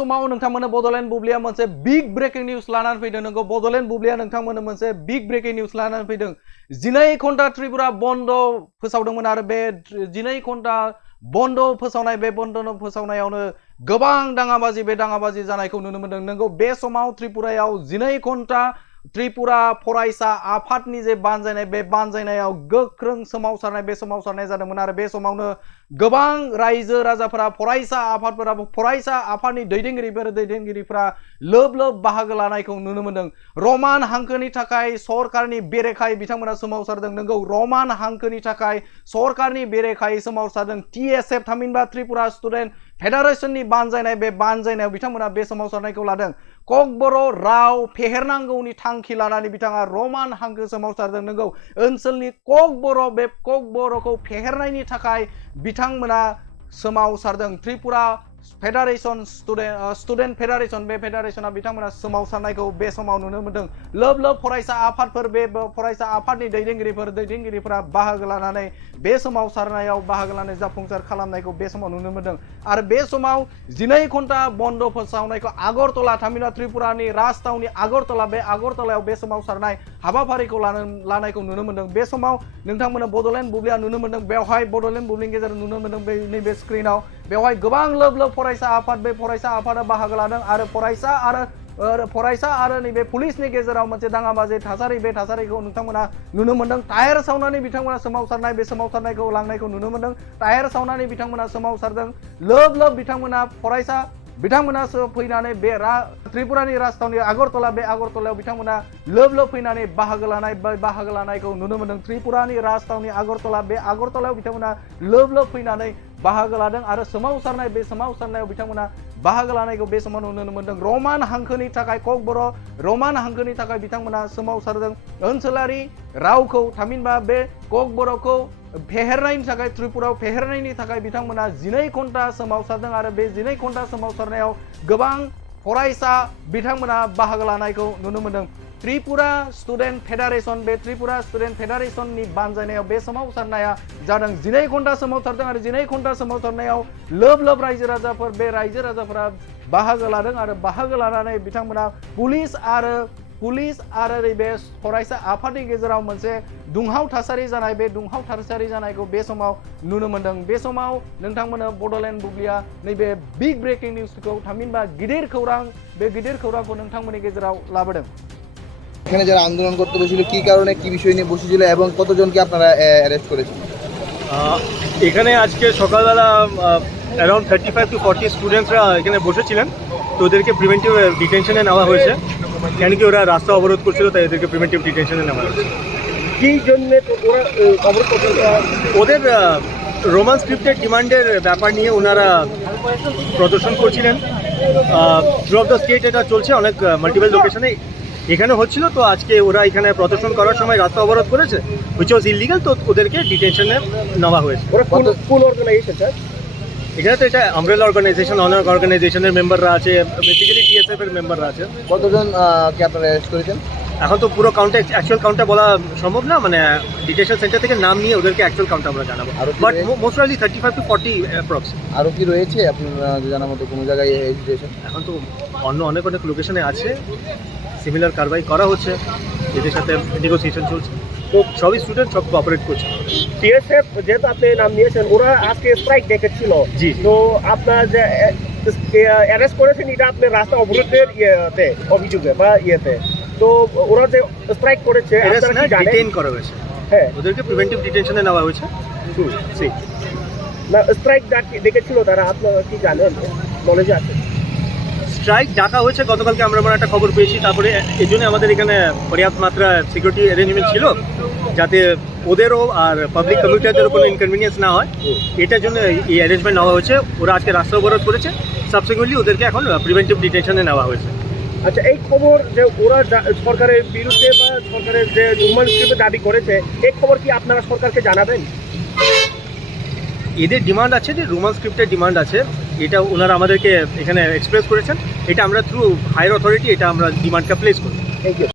समाव नोंथांमोननो बड'लेण्ड बुब्लिया मोनसे big breaking news लानानै फैदों। नोंगौ बड'लेण्ड बुब्लिया नोंथांमोननो मोनसे बिग ब्रेकिं निउज लानानै फैदों। 12 घन्टा त्रिपुरा बन्द फोसावदोंमोन आरो बे 12 घन्टा बन्द फोसावनाय बे बन्द फोसावनायावनो गोबां दाङाबाजि बे दाङाबाजि जानायखौ नुनो मोनदों। नोंगौ बे समाव त्रिपुरायाव 12 घन्टा त्रिपुरा फरायसा आफादनि जे बानजायनाय बे बानजायनायाव गोख्रों सोमावसारनाय बे सोमावसारनाय जादोंमोन आरो बे समावनो गोबां रायजो राजाफोरा फरायसा आफादफोराबो फरायसा आफादनि दैदेनगिरिफोरा लोब लोब बाहागो लानायखौ नुनो मोनदों। रमान हांखोनि थाखाय सरकारनि बेरेखायै बिथांमोना सोमावसारदों। नोंगौ रमान हांखोनि थाखाय सरकारनि बेरेखायै सोमावसारदों। TSF थामहिनबा त्रिपुरा स्टुडेन्ट फेडारेशननि बानजायनाय बे बानजायनायाव बिथांमोना बे सोमावसारनायखौ लादों। ककबर' राव फेहेरनांगौनि थांखि लानानै बिथाङा रमान हांखो सोमावसारदों। नोंगौ ओनसोलनि ककबर' बे ककबर'खौ फेहेरनायनि थाखाय बिथांमोना सोमावसारदों। त्रिपुरा फेडारेशन स्टुडेन्ट फेडारेशन बे फेडारेशना बिथांमोना सोमावसारनायखौ बे समाव नुनो मोनदों। लोब लोब फरायसा आफादफोर बे फरायसा आफादनि दैदेनगिरिफोरा बाहागो लानानै बे सोमावसारनायाव बाहागो लानानै जाफुंसार खालामनायखौ बे समाव नुनो मोनदों। आरो बे समाव 12 घन्टा बन्द फोसावनायखौ आगरतला थामहिनबा त्रिपुरानि राजथावनि आगरतला बे आगरतलायाव बे सोमावसारनाय हाबाफारिखौ लानायखौ नुनो मोनदों। बे समाव नोंथांमोना बड'लेण्ड बुब्लिया नुनो मोनदों। बेवहाय बड'लेण्ड बुब्लिनि गेजेराव नुनो मोनदों नैबे स्क्रिनाव बेवहाय गोबां लोब लोब फरायसा आफाद बे फरायसा आफादा बाहागो लादों आरो फरायसा आरो नैबे पुलिसनि गेजेराव मोनसे दाङाबाजि थासारि बे थासारिखौ नोंथांमोना नुनो मोनदों। टायार सावनानै बिथांमोना सोमावसारनाय बे सोमावसारनायखौ लांनायखौ नुनो मोनदों। टायार सावनानै बिथांमोना सोमावसारदों। लोब लोब बिथांमोना फैनानै बे त्रिपुरानि राजथावनि आगरतला बे आगरतलायाव बिथांमोना लोब लोब फैनानै बाहागो लानायखौ नुनो मोनदों। त्रिपुरानि राजथावनि आगरतला बे आगरतलायाव बिथांमोना लोब लोब फैनानै बाहागो लादों आरो सोमावसारनाय बे सोमावसारनायाव बिथांमोना बाहागो लानायखौ बे समाव नुनो मोनदों। रमान हांखोनि थाखाय ककबर' रमान हांखोनि थाखाय बिथांमोना सोमावसारदों। ओनसोलारि रावखौ थामहिनबा बे ककबर'खौ फेहेरनायनि थाखाय त्रिपुरायाव फेहेरनायनि थाखाय बिथांमोना 12 घन्टा सोमावसारदों आरो बे 12 घन्टा सोमावसारनायाव गोबां फरायसा बिथांमोना बाहागो लानायखौ नुनो मोनदों। त्रिपुरा स्टुडेन्ट फेडारेशन बे त्रिपुरा स्टुडेन्ट फेडारेशननि बानजायनायाव बे सोमावसारनाया जादों। 12 घन्टा सोमावसारदों आरो 12 घन्टा सोमावसारनायाव लोब लोब रायजो राजाफोरा बाहागो लादों आरो बाहागो लानानै बिथांमोना पुलिस आरो नैबे फरायसा आफादनि गेजेराव मोनसे दुंहाव थासारि जानाय बे दुंहाव थासारि जानायखौ बे समाव नुनो मोनदों। बे समाव नोंथांमोना बड'लेण्ड बुब्लिया नैबे बिग ब्रेकिं निउजखौ थामहिनबा गिदिर खौरां बे गिदिर खौरांखौ नोंथांमोननि गेजेराव लाबोदों। এখানে যারা আন্দোলন করতে বসেছিল কি কারণে কি বিষয় নিয়ে বসেছিল এবং কতজনকে আপনারা অ্যারেস্ট করেছেন? এখানে আজকে সকালবেলা অ্যারাউন্ড 35 to 40 স্টুডেন্টসরা এখানে বসেছিলেন, তো ওদেরকে প্রিভেন্টিভ ডিটেনশনে নেওয়া হয়েছে। কেন কি ওরা রাস্তা অবরোধ করছিল, তাই এদেরকে প্রিভেন্টিভ ডিটেনশনে নেওয়া হয়েছে। কী জন্য ওরা অবরোধ করছিল? ওদের রোমান স্ক্রিপ্টের ডিমান্ডের ব্যাপার নিয়ে ওনারা প্রদর্শন করছিলেন। থ্রু অফ দ্য স্টেট এটা চলছে, অনেক মাল্টিপল লোকেশনে এখানে হচ্ছিল। তো আজকে ওরা এখানে প্রদর্শন করার সময় রাস্তা অবরোধ করেছে, হুইচ ওয়াজ ইলিগাল, তো ওদেরকে ডিটেনশনে নেওয়া হয়েছে। ওরা কোন অর্গানাইজেশন স্যার? এখানে তো এটা আমব্রেলা অর্গানাইজেশন, অনেক অর্গানাইজেশনের মেম্বাররা আছে, বেসিক্যালি TSF এর মেম্বাররা আছে। কতজন কে আপনারা অ্যারেস্ট করেছেন? এখন তো পুরো অ্যাকচুয়াল কাউন্টটা বলা সম্ভব না, মানে ডিটেনশন সেন্টার থেকে নাম নিয়ে ওদেরকে অ্যাকচুয়াল কাউন্ট আমরা জানাবো। But most probably 35 to 40 approx. আরও কি রয়েছে আপনার জানার মতো কোনো জায়গায় হেজিটেশন? এখন তো অনেক লোকেশনে আছে, সিমিলার কারবাই করা হচ্ছে, এদের সাথে নেগোসিয়েশন চলছে। তো সবই স্টুডেন্ট সব কোঅপারেট করছে। TSF যেহেতু আপনি নাম নিয়েছেন, ওরা আজকে স্ট্রাইক ডেকেছিল। জি। তো আপনার যে অ্যারেস্ট করেছেন এটা আপনার রাস্তা অবরোধের অভিযোগে বা তো ওরা যে স্ট্রাইক করেছে ডিটেইন করা হয়েছে। হ্যাঁ, ওদেরকে প্রিভেন্টিভ ডিটেনশনে নেওয়া হয়েছে। না স্ট্রাইক ডেকেছিল তারা, আপনারা কি জানেন, নলেজে আছে? স্ট্রাইক ডাকা হয়েছে গতকালকে, আমরা একটা খবর পেয়েছি। তারপরে এই জন্য আমাদের এখানে পর্যাপ্ত মাত্রা সিকিউরিটি অ্যারেঞ্জমেন্ট ছিল, যাতে ওদেরও আর পাবলিক কমিউনিটিদেরও কোনো ইনকনভিনিয়েন্স না হয়, এটার জন্য এই অ্যারেঞ্জমেন্ট নেওয়া হয়েছে। ওরা আজকে রাস্তা অবরোধ করেছে, সাবসিকুয়েন্টলি ওদেরকে এখন প্রিভেন্টিভ ডিটেনশনে নেওয়া হয়েছে। আচ্ছা, এই খবর যে ওরা সরকারের বিরুদ্ধে বা সরকারের যে রোমান স্ক্রিপ্টের দাবি করেছে, এই খবর কি আপনারা সরকারকে জানাবেন? এদের ডিমান্ড আছে, যে রোমান স্ক্রিপ্টের ডিমান্ড আছে, এটা ওনারা আমাদেরকে এখানে এক্সপ্রেস করেছেন। এটা আমরা থ্রু হায়ার অথরিটি এটা আমরা ডিমান্ডটা প্লেস করি। Thank you.